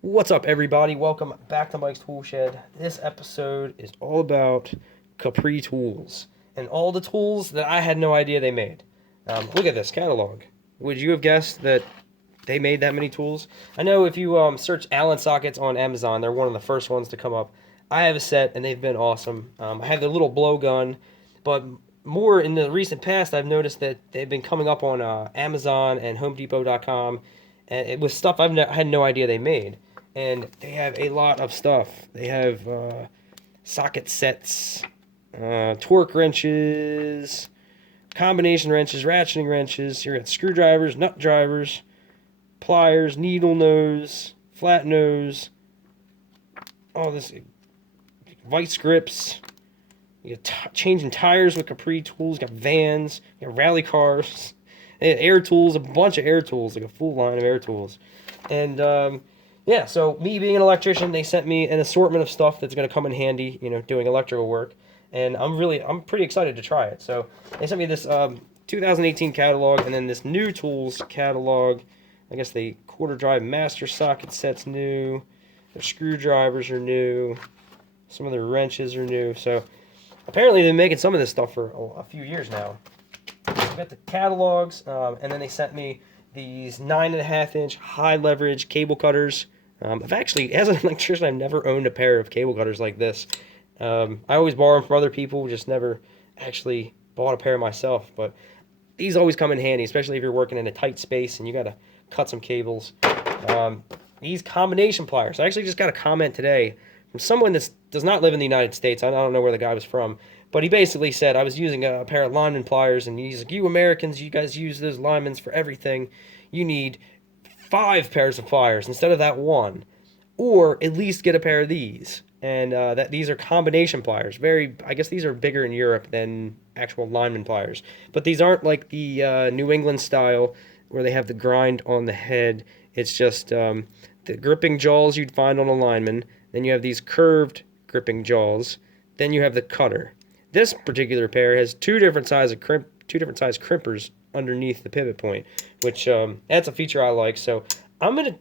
What's up, everybody? Welcome back to Mike's Tool Shed. This episode is all about Capri Tools and all the tools that I had no idea they made. Look at this catalog. Would you have guessed that they made that many tools? I know if you search Allen sockets on Amazon, they're one of the first ones to come up. I have a set, and they've been awesome. I have the little blow gun, but more in the recent past, I've noticed that they've been coming up on Amazon and HomeDepot.com, and it was stuff I had no idea they made. And they have a lot of stuff. They have socket sets, torque wrenches, combination wrenches, ratcheting wrenches. You got screwdrivers, nut drivers, pliers, needle nose, flat nose, all this vice grips. You got changing tires with Capri Tools. You got vans. You got rally cars. Air tools, a bunch of air tools, like a full line of air tools. And yeah, so me being an electrician, they sent me an assortment of stuff that's going to come in handy, doing electrical work. And I'm pretty excited to try it. So they sent me this 2018 catalog and then this new tools catalog. I guess the quarter drive master socket set's new. Their screwdrivers are new. Some of their wrenches are new. So apparently they've been making some of this stuff for a few years now. I got the catalogs, and then they sent me these 9.5-inch high leverage cable cutters. I've actually, as an electrician, I've never owned a pair of cable cutters like this. I always borrow them from other people, just never actually bought a pair myself. But these always come in handy, especially if you're working in a tight space and you got to cut some cables. These combination pliers. I actually just got a comment today from someone that does not live in the United States. I don't know where the guy was from. But he basically said, I was using a pair of lineman pliers, and he's like, you Americans, you guys use those linemans for everything. You need 5 pairs of pliers instead of that one. Or at least get a pair of these. And that these are combination pliers. I guess these are bigger in Europe than actual lineman pliers. But these aren't like the New England style where they have the grind on the head. It's just the gripping jaws you'd find on a lineman. Then you have these curved gripping jaws. Then you have the cutter. This particular pair has two different size crimpers underneath the pivot point, which that's a feature I like. So I'm gonna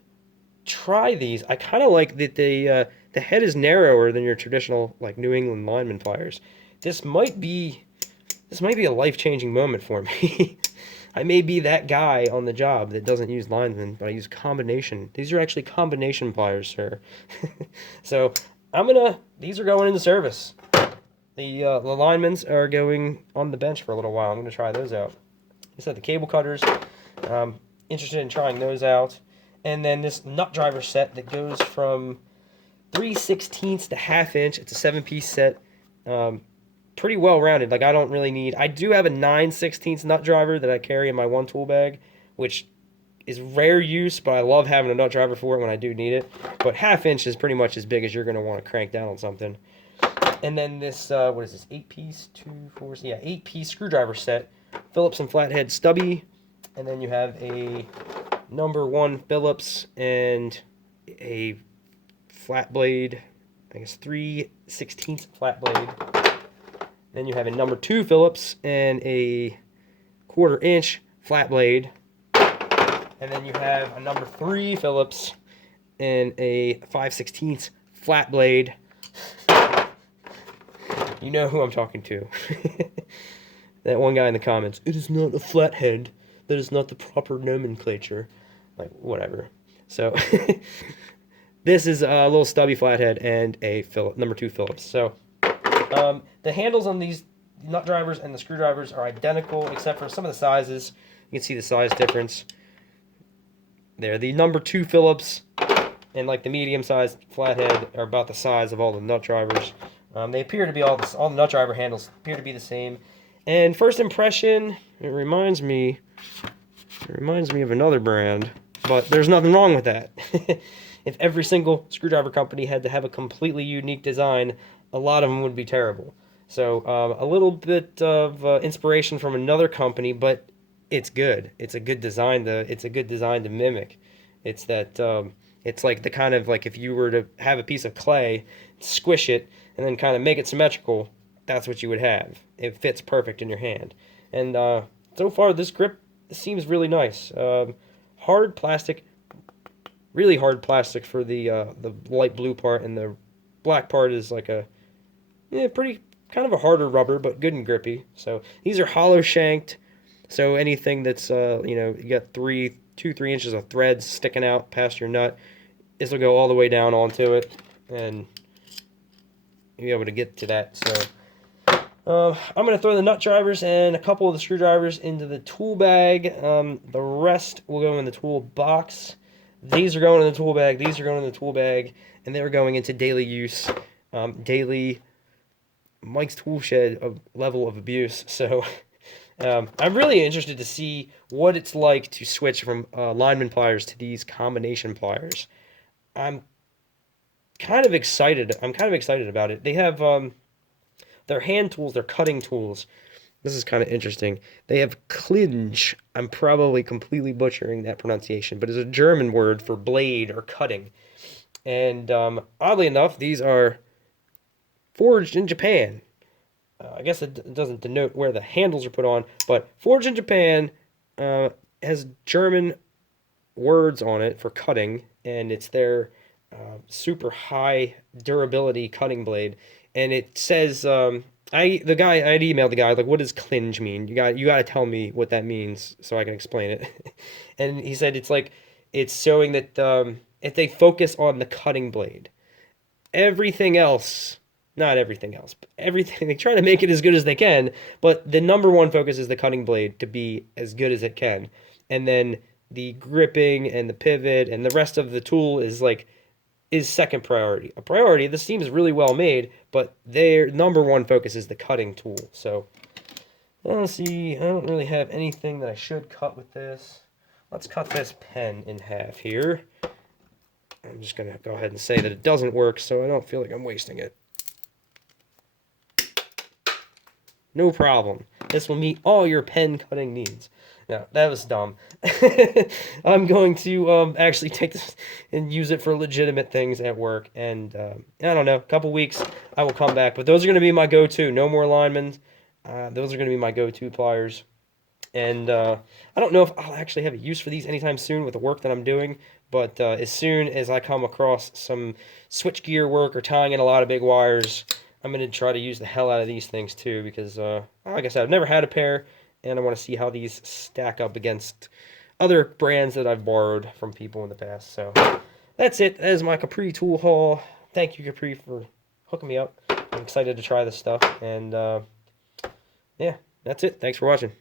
try these. I kind of like that the head is narrower than your traditional like New England lineman pliers. This might be a life-changing moment for me. I may be that guy on the job that doesn't use linemen, but I use combination. These are actually combination pliers, sir. So these are going into service. The linemans are going on the bench for a little while. I'm going to try those out. I said the cable cutters. Interested in trying those out. And then this nut driver set that goes from 3/16 to ½ inch. It's a 7-piece set. Pretty well rounded. Like I do have a 9/16 nut driver that I carry in my one tool bag, which is rare use, but I love having a nut driver for it when I do need it. But ½ inch is pretty much as big as you're going to want to crank down on something. And then this, what is this, 8-piece, 8-piece screwdriver set, Phillips and flathead stubby, and then you have a number 1 Phillips and a flat blade, I guess 3/16 flat blade. Then you have a number 2 Phillips and a 1/4 inch flat blade. And then you have a number 3 Phillips and a 5/16 flat blade. You know who I'm talking to. That one guy in the comments. It is not a flathead. That is not the proper nomenclature. Like, whatever. So, this is a little stubby flathead and a number 2 Phillips. So, the handles on these nut drivers and the screwdrivers are identical, except for some of the sizes. You can see the size difference. There, the number 2 Phillips and like the medium-sized flathead are about the size of all the nut drivers. They appear to be all the nut driver handles appear to be the same. And first impression, it reminds me of another brand, but there's nothing wrong with that. If every single screwdriver company had to have a completely unique design, a lot of them would be terrible. So a little bit of inspiration from another company, but it's good. It's a good design to mimic. It's that it's like the kind of like if you were to have a piece of clay, squish it, and then kind of make it symmetrical, that's what you would have. It fits perfect in your hand. And so far, this grip seems really nice. Hard plastic really hard plastic for the light blue part, and the black part is like a pretty kind of a harder rubber, but good and grippy. So these are hollow shanked. So anything that's you got 3 inches of threads sticking out past your nut, this will go all the way down onto it, and you'll be able to get to that. So I'm going to throw the nut drivers and a couple of the screwdrivers into the tool bag. The rest will go in the tool box. These are going in the tool bag. These are going in the tool bag. And they're going into daily use, daily Mike's Tool Shed level of abuse. So I'm really interested to see what it's like to switch from lineman pliers to these combination pliers. I'm kind of excited. I'm kind of excited about it. They have their hand tools, their cutting tools. This is kind of interesting. They have clinch. I'm probably completely butchering that pronunciation, but it's a German word for blade or cutting. And oddly enough, these are forged in Japan. I guess it doesn't denote where the handles are put on, but forged in Japan has German words on it for cutting, and it's their super high durability cutting blade. And it says I'd emailed the guy like, what does clinge mean? You got to tell me what that means so I can explain it. And he said it's showing that if they focus on the cutting blade, everything else, not everything else, but everything, they try to make it as good as they can, but the number one focus is the cutting blade to be as good as it can. And then the gripping and the pivot and the rest of the tool is second priority. A priority, this seems really well made, but their number one focus is the cutting tool. So let's see, I don't really have anything that I should cut with this. Let's cut this pen in half here. I'm just going to go ahead and say that it doesn't work, so I don't feel like I'm wasting it. No problem. This will meet all your pen cutting needs. No, that was dumb. I'm going to actually take this and use it for legitimate things at work. And I don't know, a couple weeks I will come back. But those are going to be my go-to. No more linemen. Those are going to be my go-to pliers. And I don't know if I'll actually have a use for these anytime soon with the work that I'm doing. But as soon as I come across some switchgear work or tying in a lot of big wires, I'm going to try to use the hell out of these things too. Because, like I said, I've never had a pair. And I want to see how these stack up against other brands that I've borrowed from people in the past. So that's it. That is my Capri tool haul. Thank you, Capri, for hooking me up. I'm excited to try this stuff. And yeah, that's it. Thanks for watching.